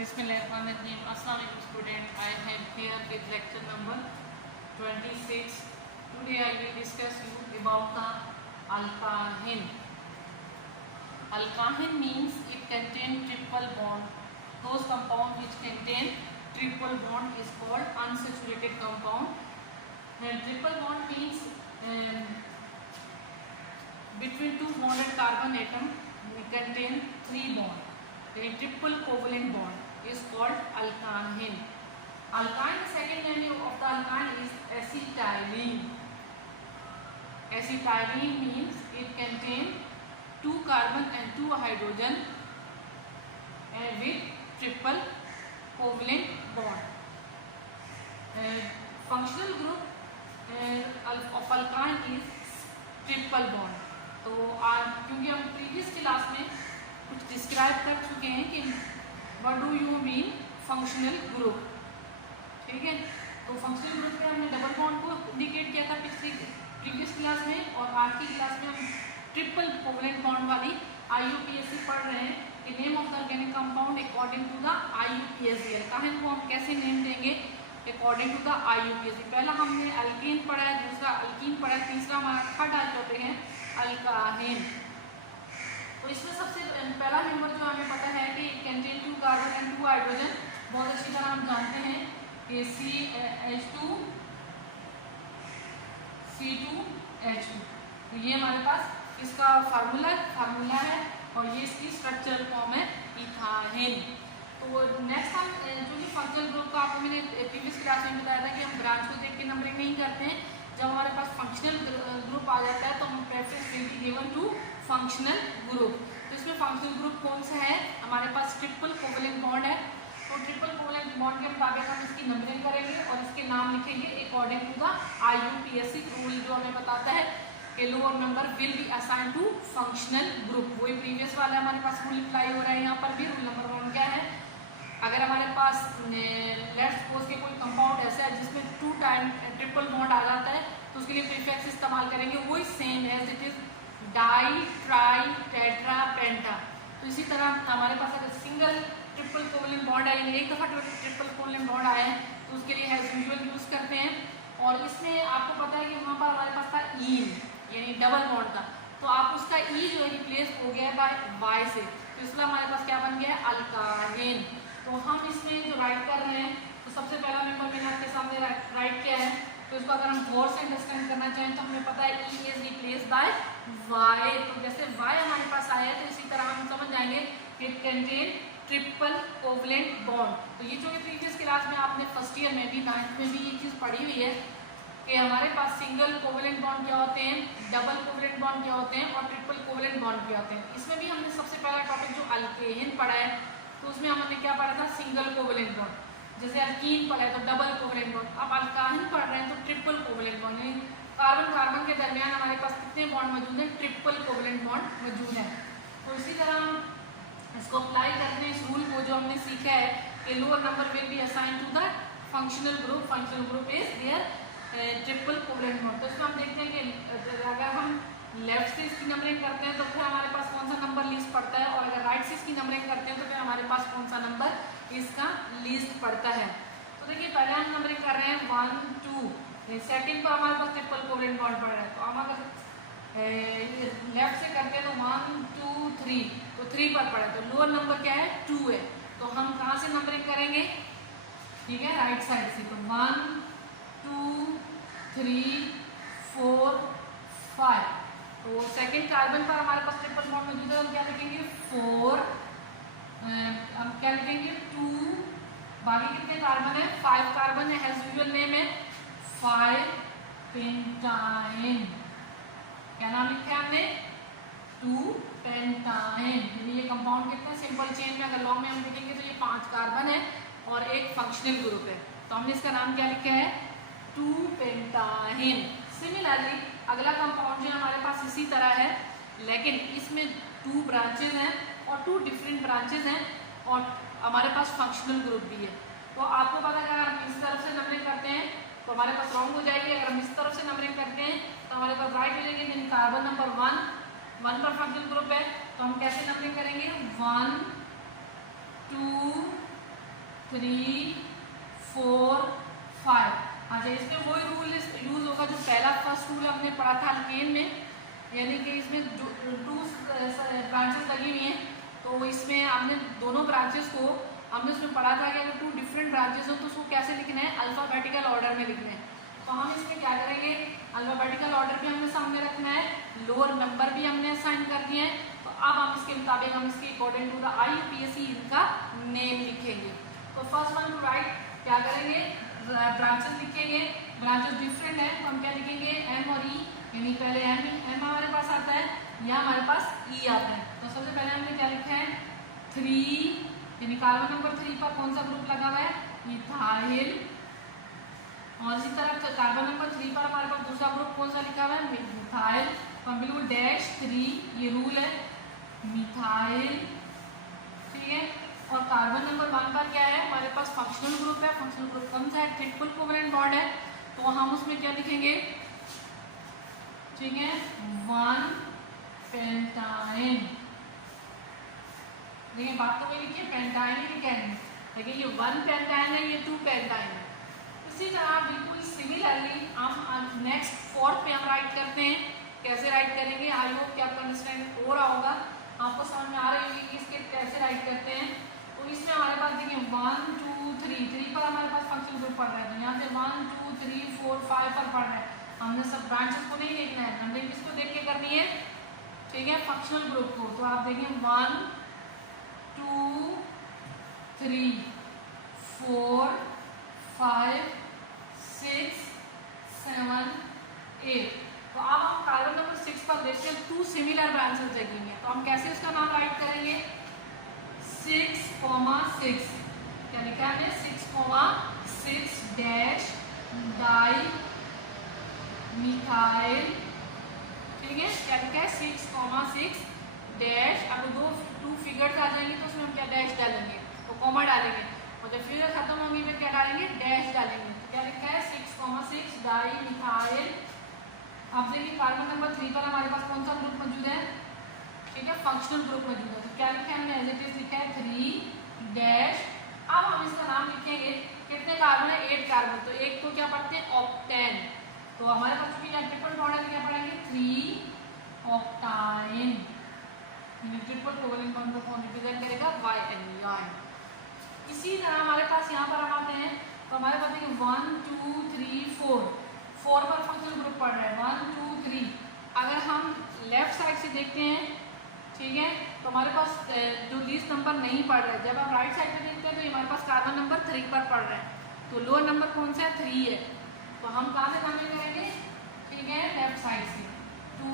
Bismillahirrahmanirrahim. Assalamualaikum student. I am here with lecture number 26. Today I will discuss you about the alkane. Alkane means it contains triple bond. Those compound which contain triple bond is called unsaturated compound. And triple bond means between two bonded carbon atom contain three bonds. A triple covalent bond is called alkane. Alkyne, second name of the alkyne is acetylene. Acetylene means it contains two carbon and two hydrogen with triple covalent bond. Functional group of alkyne is triple bond. तो क्योंकि हम previous class में कुछ describe कर चुके हैं कि what do you mean functional group, ठीक है। तो फंक्शनल ग्रुप में हमने डबल बॉन्ड को इंडिकेट किया था प्रीवियस क्लास में, और आज की क्लास में हम ट्रिपल कोवलेंट बॉन्ड वाली IUPAC पढ़ रहे हैं कि name of the organic compound according to the IUPAC। Alkyne को हम कैसे नेम देंगे अकॉर्डिंग टू द IUPAC। पहला हमने अल्कीन पढ़ा है, दूसरा अल्कीन पढ़ा है, तीसरा हमारा थर्ड आ टॉपिक है अल्काहेन। तो इसमें सबसे पहला नंबर जो हमें पता है कि contain two carbon and two hydrogen, बहुत अच्छी तरह हम जानते हैं कि CH2 C2H2। तो ये हमारे पास इसका फार्मूला है और ये इसकी स्ट्रक्चरल फॉर्म है इथाहेन। तो नेक्स्ट हम जो कि फंक्शनल ग्रुप का आपको मैंने प्रीवियस क्लास में बताया था कि हम ब्रांच को देख के नंबरिंग नहीं करते हैं। जब हमारे पास फंक्शनल ग्रुप आ जाता है तो हम preference will be given to functional group. तो इसमें फंक्शनल ग्रुप कौन सा है, हमारे पास ट्रिपल कोवलेंट बॉन्ड है। तो ट्रिपल कोवलेंट बॉन्ड के मुताबिक हम इसकी नंबरिंग करेंगे और इसके नाम लिखेंगे according to the IUPAC rule, जो हमें बताता है कि lower number will be assign to functional group. वही प्रीवियस वाला हमारे पास रूल अप्लाई हो रहा है। यहाँ पर भी रूल नंबर 1 क्या है, अगर हमारे पास लेट्स सपोज के कोई कंपाउंड ऐसा है जिसमें 2 टाइम ट्रिपल बॉन्ड आ जाता है तो उसके लिए प्रीफिक्स इस्तेमाल करेंगे वही same as it is di, tri, tetra, penta. तो इसी तरह हमारे पास अगर सिंगल ट्रिपल कोवलेंट बॉन्ड है, यानी एक दफ़ा ट्रिपल कोवलेंट बॉन्ड आए हैं तो उसके लिए एज यूजुअल यूज़ करते हैं। और इसमें आपको पता है कि वहाँ पर हमारे पास था ईन, यानी डबल बॉन्ड था, तो आप उसका ई जो है रिप्लेस हो गया बाय वाई से, तो इसलिए हमारे पास क्या बन गया है अल्काहेन। तो हम इसमें जो राइट कर रहे हैं तो सबसे पहला नंबर मैंने आपके सामने राइट किया है। तो इसको अगर हम गौर से अंडरस्टैंड करना चाहें तो हमें पता है E is replace by Y. तो जैसे वाई हमारे पास आया है तो इसी तरह हम समझ जाएंगे कि it contain triple covalent bond. तो ये जो कि प्रीवियस क्लास में आपने फर्स्ट ईयर में भी 9th में भी ये चीज़ पढ़ी हुई है कि हमारे पास सिंगल कोवलेंट बॉन्ड क्या होते हैं, डबल कोवलेंट बॉन्ड क्या होते हैं और ट्रिपल कोवलेंट बॉन्ड क्या होते हैं। इसमें भी हमने सबसे पहला टॉपिक जो अल्केन पढ़ा है तो उसमें हमने क्या पढ़ा था, सिंगल कोवलेंट बॉन्ड। जैसे अल्कीन पढ़ा है तो डबल कोवलेंट बॉन्ड, अब अल्काइन पढ़ रहे हैं तो ट्रिपल कोवलेंट बॉन्ड, यानी कार्बन कार्बन के दरमियान हमारे पास कितने बॉन्ड मौजूद हैं, ट्रिपल कोवलेंट बॉन्ड मौजूद है। तो इसी तरह हम इसको अप्लाई करते हैं इस रूल को जो हमने सीखा है कि lower number will be assign to the functional group. Functional group is there triple covalent bond. तो इसमें हम देखते हैं कि अगर हम लेफ्ट से इसकी नंबरिंग करते हैं तो फिर हमारे पास कौन सा नंबर लीस्ट पड़ता है, और अगर राइट से इसकी नंबरिंग करते हैं तो फिर हमारे पास कौन सा नंबर इसका लीस्ट पड़ता है। तो देखिए पहले हम नंबरिंग कर रहे हैं 1 2, सेकंड पर हमारे पास ट्रिपल कोवलेंट बॉन्ड पड़ रहा है। तो हम अगर लेफ्ट से करते हैं तो 1 2 3, तो 3 पर पड़ा है, तो लोअर नंबर क्या है 2 है। तो हम कहाँ से नंबरिंग करेंगे, ठीक है, राइट साइड से। तो 1 2 3 4 5, तो सेकंड कार्बन पर हमारे पास ट्रिपल बॉन्ड मौजूद है। हम क्या लिखेंगे 4, हम क्या लिखेंगे 2, बाकी कितने कार्बन है 5 कार्बन है, एज यूजुअल नेम है 5 पेंटाइन। क्या नाम लिखा है हमने 2 पेंटाइन। ये कंपाउंड कितने सिंपल चेन में अगर लॉन्ग में हम लिखेंगे तो ये 5 कार्बन है और एक फंक्शनल ग्रुप है। तो हमने इसका नाम क्या लिखा है 2 पेंटाइन। सिमिलरली अगला कंपाउंड जो हमारे पास इसी तरह है, लेकिन इसमें 2 ब्रांचेज हैं और 2 डिफरेंट ब्रांचेज हैं और हमारे पास फंक्शनल ग्रुप भी है। तो आपको पता है अगर हम इस तरफ से नंबरिंग करते हैं तो हमारे पास रॉन्ग हो जाएगी, अगर हम इस तरफ से नंबरिंग करते हैं तो हमारे पास राइट हो जाएगी। कार्बन नंबर 1 पर फंक्शनल ग्रुप है तो हम कैसे नंबरिंग करेंगे 1 2 3 4 5। अच्छा, इसमें वही रूल यूज होगा जो पहला फर्स्ट रूल हमने पढ़ा था अल्केन में, यानी कि इसमें 2 ब्रांचेस लगी हुई हैं, तो इसमें हमने दोनों ब्रांचेस को हमने उसमें पढ़ा था कि अगर 2 डिफरेंट ब्रांचेस हो तो उसको कैसे लिखना है, अल्फाबेटिकल ऑर्डर में लिखना है। तो हम इसमें क्या करेंगे, अल्फाबेटिकल ऑर्डर भी हमने सामने रखना है, लोअर नंबर भी हमने असाइन कर दिए हैं। तो अब हम इसके मुताबिक हम इसके अकॉर्डिंग टू द IUPAC इनका नेम लिखेंगे। तो फर्स्ट वन टू राइट क्या करेंगे, ब्रांचेस लिखेंगे, ब्रांचेस डिफरेंट है तो हम क्या लिखेंगे, M और E, यानी पहले M हमारे पास आता है, यहाँ हमारे पास E आता है। तो सबसे पहले हमने क्या लिखा है 3, यानी कार्बन नंबर 3 पर कौन सा ग्रुप लगा हुआ है, मिथाइल। और इसी तरह कार्बन नंबर 3 पर हमारे पास दूसरा ग्रुप कौन सा लिखा हुआ है, मिथाइल। तो हम बिल्कुल -3, ये रूल है, मिथाइल, ठीक है। और कार्बन नंबर 1 पर क्या है, हमारे पास फंक्शनल ग्रुप है, फंक्शनल ग्रुप कौन सा है, ट्रिपल कोवलेंट बॉन्ड है, तो हम उसमें क्या लिखेंगे, ठीक है, 1 पेंटाइन। देखिए बात तो वही लिखिए, पेंटाइन ही लिखेंगे, देखिए ये 1 पेंटाइन है, ये 2 पेंटाइन है। इसी तरह बिल्कुल सिमिलरली हम नेक्स्ट 4th पे हम राइट करते हैं, कैसे राइट करेंगे, आई होप कि आपको अंडरस्टैंड हो रहा होगा, आपको समझ में आ रही होगी कि इसके कैसे राइट करते हैं। तो इसमें हमारे पास देखिए 1 2 3 पर हमारे पास फंक्शनल ग्रुप पढ़ रहा है, तो यहाँ से 1 2 3 4 5 पर पढ़ रहा है, हमने सब ब्रांचेस को नहीं देखना है, हमने किसको देख के करनी है, ठीक है, फंक्शनल ग्रुप को। तो आप देखिए 1 2 3 4 5 6 7 8। तो अब हम कार्बन नंबर 6 पर देखते हैं 2 सिमिलर ब्रांचेस लगेंगे, तो हम कैसे उसका नाम राइट करेंगे, 6,6, क्या लिखा है, 6,6 डैश डाई मिथाइल, ठीक है, क्या लिखा है 6,6 डैश। अब 2 फिगर्स आ जाएंगे तो उसमें हम क्या डैश डालेंगे, तो कॉमा डालेंगे, और जब फिगर खत्म होंगी तो क्या डालेंगे, डैश डालेंगे। तो क्या लिखा है 6,6 डाई मिथाइल। अब देखिए कार्बन नंबर 3 पर हमारे पास कौन सा ग्रुप मौजूद है, ठीक है, फंक्शनल ग्रुप मौजूद है, तो क्या लिखा है हमने एज इट इज लिखा है 3 डैश। अब हम इसका नाम लिखेंगे, कितने कार्बन है, 8 कार्बन, तो एक को क्या पढ़ते हैं, ऑक्टेन। तो हमारे पास चूंकि यहाँ ट्रिपल बॉन्ड है तो क्या पढ़ेंगे, 3 ऑक्टाइन, ट्रिपल कोवलेंट बॉन्ड को कौन रिप्रेजेंट करेगा, YN। इसी तरह हमारे पास यहाँ पर हम आते हैं, तो हमारे पास देखिए 1 2 3 4 पर फंक्शनल ग्रुप पढ़ रहा है, 1 2 3। अगर हम लेफ्ट साइड से देखते हैं, ठीक है, तो हमारे पास जो लीस्ट नंबर नहीं पढ़ रहा है, जब आप राइट साइड पे देखते हैं तो हमारे पास कार्बन नंबर 3 पर पढ़ रहा है, तो लोअर नंबर कौन सा है, 3 है। तो हम कहाँ से शामिल करेंगे, ठीक है, लेफ्ट साइड से, 2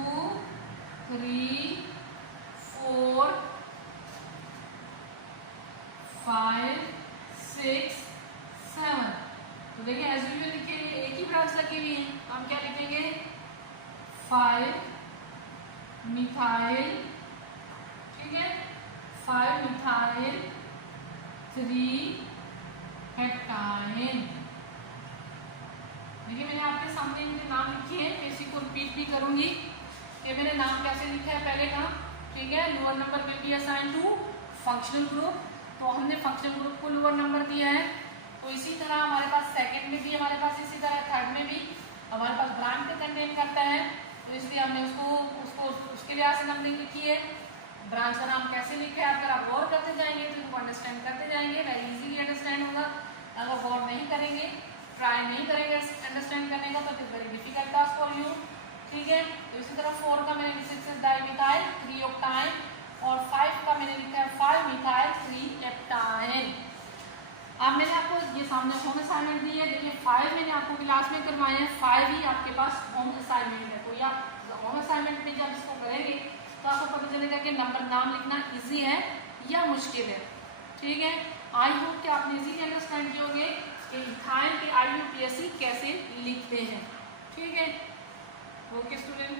3 4 5 6 7। तो देखिए एज यूजुअल लिखेंगे, एक ही ब्रांच लगी हुई है, तो हम क्या लिखेंगे, 5 मिथाइल, ठीक है, 5 मिथाइल 3 हेप्टाइन। देखिए मैंने आपके सामने मेरे नाम लिखे हैं, मैं इसी को रिपीट भी करूंगी कि मैंने नाम कैसे लिखा है पहले का, ठीक है। Lower number will be assign to functional group, तो हमने फंक्शनल ग्रुप को लोअर नंबर दिया है। तो इसी तरह हमारे पास सेकंड में भी, हमारे पास इसी तरह थर्ड में भी हमारे पास ब्रांच को कंटेन करता है, तो इसलिए हमने उसको उसके लिहाज से नंबरिंग लिखी है। ब्रांच का नाम कैसे लिखा है, अगर आप गौर करते जाएंगे तो इनको अंडरस्टैंड करते जाएंगे, वेरी इजीली अंडरस्टैंड होगा। अगर गौर नहीं करेंगे, ट्राई नहीं करेंगे अंडरस्टैंड करने का, तो it is very difficult task for you, ठीक है। तो इसी तरह 4 का मैंने 6 डाइमिथाइल 3 ऑक्टाइन, और 5 का मैंने लिखा है 5 मिथाइल 3 हेप्टाइन। अब मैंने आपको ये सामने होम असाइनमेंट दी है, देखिए 5 मैंने आपको क्लास में करवाए हैं, 5 ही आपके पास होम असाइनमेंट है। तो ये आप होम असाइनमेंट में जब इसको करेंगे तो आपको पता चलेगा कि नाम लिखना इजी है या मुश्किल है, ठीक है। आई होप कि आपने इजीली अंडरस्टैंड किए होंगे कि इथाइन के IUPAC कैसे लिखते हैं, ठीक है। Okay student.